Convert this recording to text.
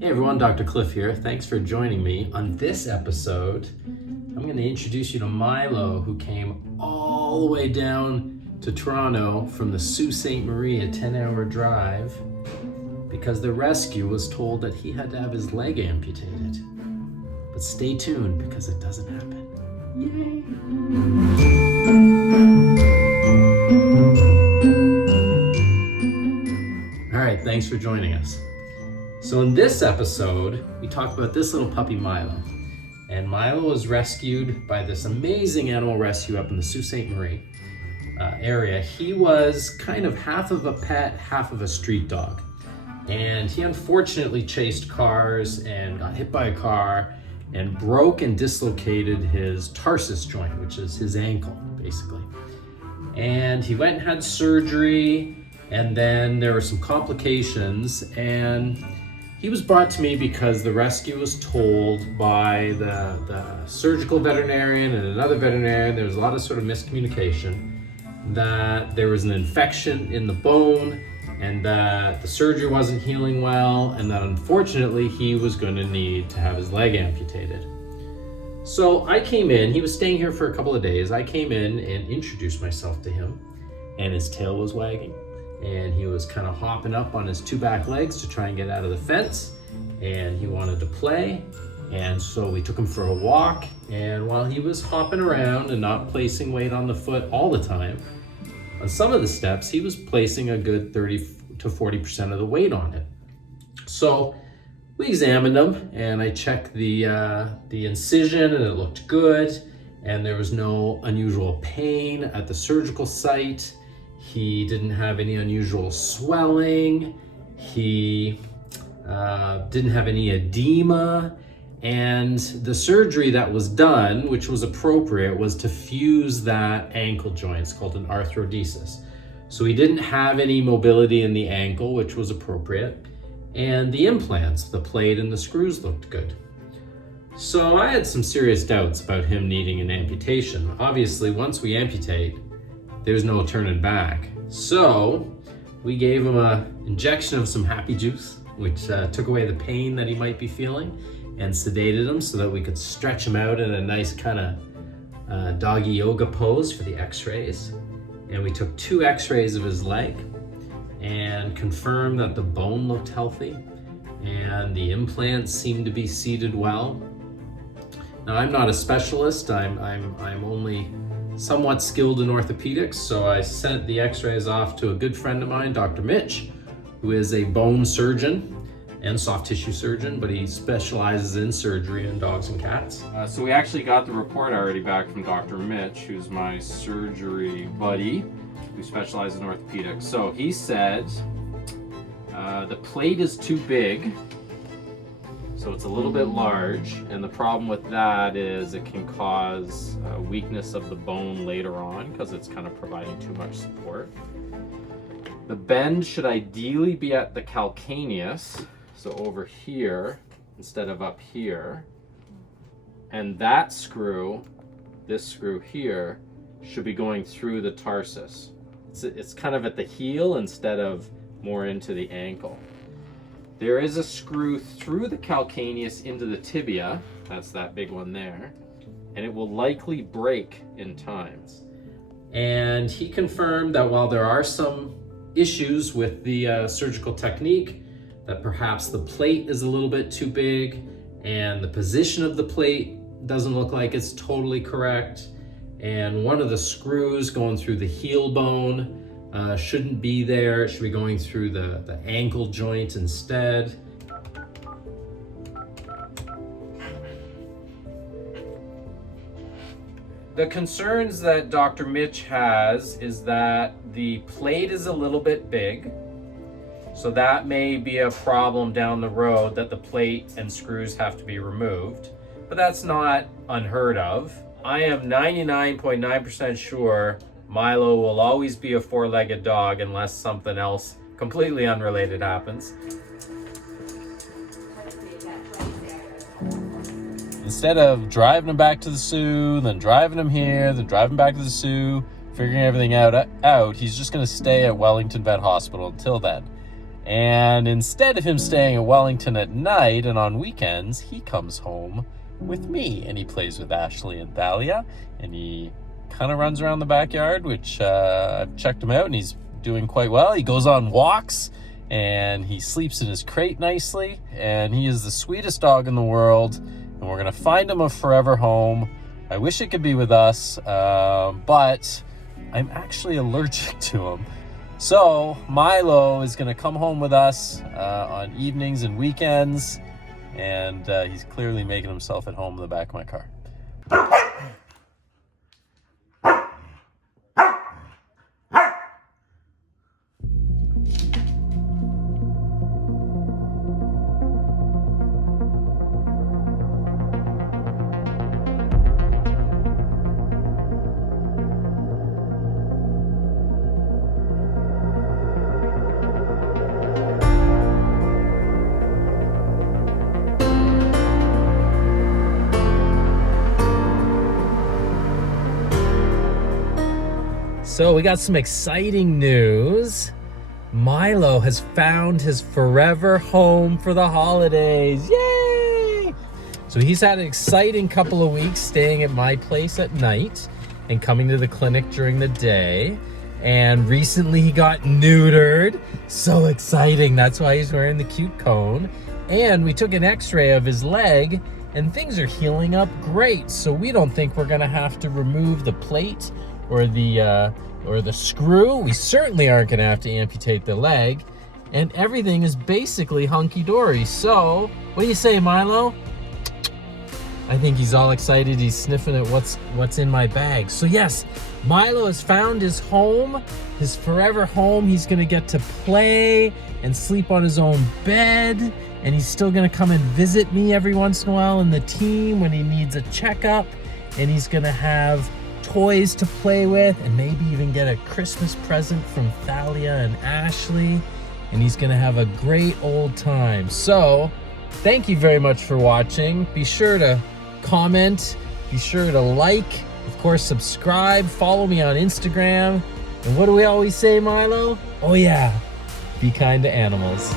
Hey everyone, Dr. Cliff here. Thanks for joining me. On this episode, I'm going to introduce you to Milo, who came all the way down to Toronto from the Sault Ste. Marie, a 10-hour drive, because the rescue was told that he had to have his leg amputated. But stay tuned because it doesn't happen. Yay! All right, thanks for joining us. So in this episode, we talk about this little puppy Milo. And Milo was rescued by this amazing animal rescue up in the Sault Ste. Marie area. He was kind of half of a pet, half of a street dog. And he unfortunately chased cars and got hit by a car and broke and dislocated his tarsus joint, which is his ankle, basically. And he went and had surgery, and then there were some complications, and he was brought to me because the rescue was told by the surgical veterinarian and another veterinarian, there was a lot of sort of miscommunication, that there was an infection in the bone and that the surgery wasn't healing well, and that unfortunately he was going to need to have his leg amputated. So I came in, he was staying here for a couple of days, I came in and introduced myself to him, and his tail was wagging. And he was kind of hopping up on his two back legs to try and get out of the fence, and he wanted to play. And so we took him for a walk, and while he was hopping around and not placing weight on the foot all the time, on some of the steps he was placing a good 30 to 40% of the weight on it. So we examined him, and I checked the incision, and it looked good, and there was no unusual pain at the surgical site. He didn't have any unusual swelling. He didn't have any edema. And the surgery that was done, which was appropriate, was to fuse that ankle joint. It's called an arthrodesis. So he didn't have any mobility in the ankle, which was appropriate. And the implants, the plate and the screws, looked good. So I had some serious doubts about him needing an amputation. Obviously, once we amputate, there's no turning back. So we gave him an injection of some happy juice, which took away the pain that he might be feeling, and sedated him so that we could stretch him out in a nice kind of doggy yoga pose for the x-rays. And we took 2 x-rays of his leg and confirmed that the bone looked healthy and the implants seemed to be seated well. Now, I'm not a specialist. I'm only somewhat skilled in orthopedics, so I sent the x-rays off to a good friend of mine, Dr. Mitch, who is a bone surgeon and soft tissue surgeon, but he specializes in surgery in dogs and cats. So we actually got the report already back from Dr. Mitch, who's my surgery buddy, who specializes in orthopedics. So he said the plate is too big, so it's a little bit large, and the problem with that is it can cause weakness of the bone later on because it's kind of providing too much support. The bend should ideally be at the calcaneus, so over here instead of up here. And that screw, this screw here, should be going through the tarsus. It's kind of at the heel instead of more into the ankle. There is a screw through the calcaneus into the tibia, that's that big one there, and it will likely break in time. And he confirmed that while there are some issues with the surgical technique, that perhaps the plate is a little bit too big and the position of the plate doesn't look like it's totally correct, and one of the screws going through the heel bone shouldn't be there. It should be going through the ankle joint instead. The concerns that Dr. Mitch has is that the plate is a little bit big, so that may be a problem down the road, that the plate and screws have to be removed, but that's not unheard of. I am 99.9% sure Milo will always be a 4-legged dog unless something else completely unrelated happens. Instead of driving him back to the zoo, then driving him here, then driving back to the zoo, figuring everything out, he's just going to stay at Wellington Vet Hospital until then. And instead of him staying in Wellington at night and on weekends, he comes home with me, and he plays with Ashley and Thalia, and he kind of runs around the backyard, which I've checked him out, and he's doing quite well. He goes on walks, and he sleeps in his crate nicely, and he is the sweetest dog in the world, and we're going to find him a forever home. I wish it could be with us, but I'm actually allergic to him. So Milo is going to come home with us on evenings and weekends, and he's clearly making himself at home in the back of my car. So we got some exciting news. Milo has found his forever home for the holidays. Yay! So he's had an exciting couple of weeks staying at my place at night and coming to the clinic during the day. And recently he got neutered. So exciting. That's why he's wearing the cute cone. And we took an x-ray of his leg and things are healing up great. So we don't think we're gonna have to remove the plate or the screw. We certainly aren't gonna have to amputate the leg, and everything is basically hunky-dory. So, what do you say, Milo? I think he's all excited. He's sniffing at what's in my bag. So yes, Milo has found his home, his forever home. He's gonna get to play and sleep on his own bed, and he's still gonna come and visit me every once in a while in the team when he needs a checkup, and he's gonna have toys to play with, and maybe even get a Christmas present from Thalia and Ashley, and he's gonna have a great old time. So thank you very much for watching. Be sure to comment, be sure to like, of course subscribe, follow me on Instagram, and what do we always say, Milo? Oh yeah, be kind to animals.